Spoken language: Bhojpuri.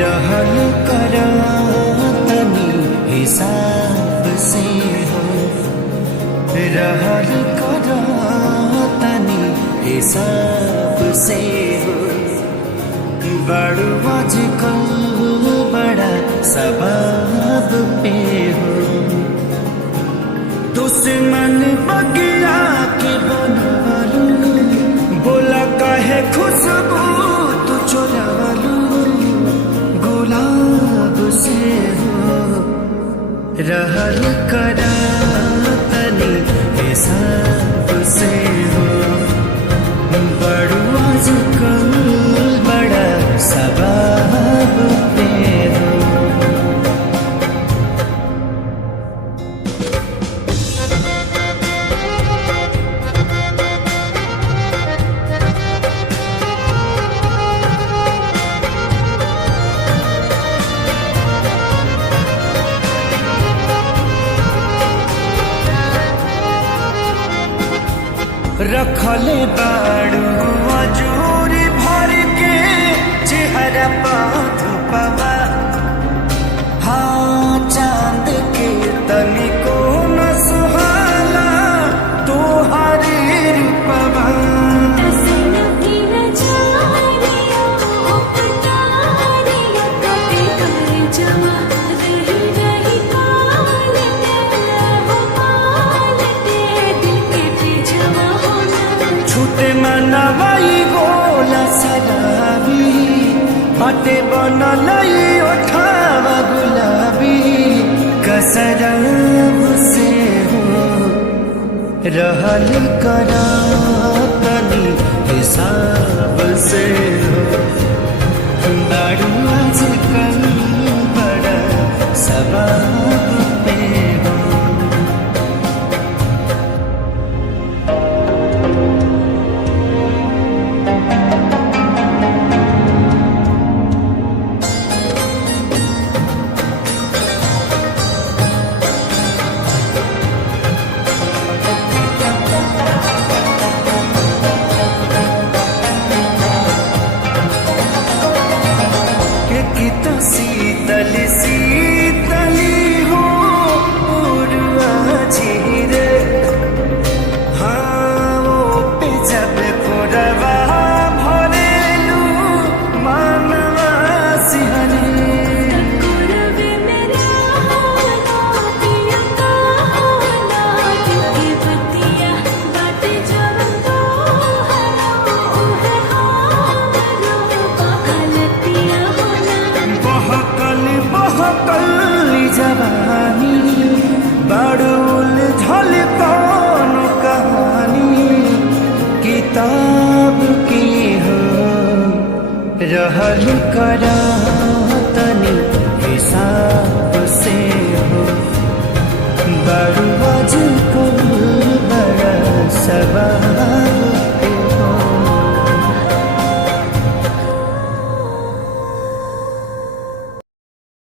रहल करा तनी हिसाब से हो, रहल करा तनी हिसाब से हो। बड़ू आजकल बड़ा सबाब पे हो, दुश्मन बगिया के बनवालू, बोला काहे खुशबू तू चोरावालू गुलाब से हो। रहल करा तनी हिसाब से हो, बड़ू आजकल बड़ा सबाब पे हो। रखले बाड़ू अजूरी भर के चेहरा पाथ पवा, हाँ चांद के तनिको न सुहाला तोहारी रूपवा। मनवाई गोला सराबी बाटे बनलई ओठावा गुलाबी, कसरब से हो। रहल करा तनी हिसाब से हो, दारू आजकल बड़ा सबाब पे हो। शीतल शीतली हो पूर्वा झीरे, हाँ वो पे जब कोरवा भरेलू मानवा सिहरे। जवानी बड़ुल झल कौन कहानी किताब की हो। रहल करा तनी हिसाब से हो, बड़ू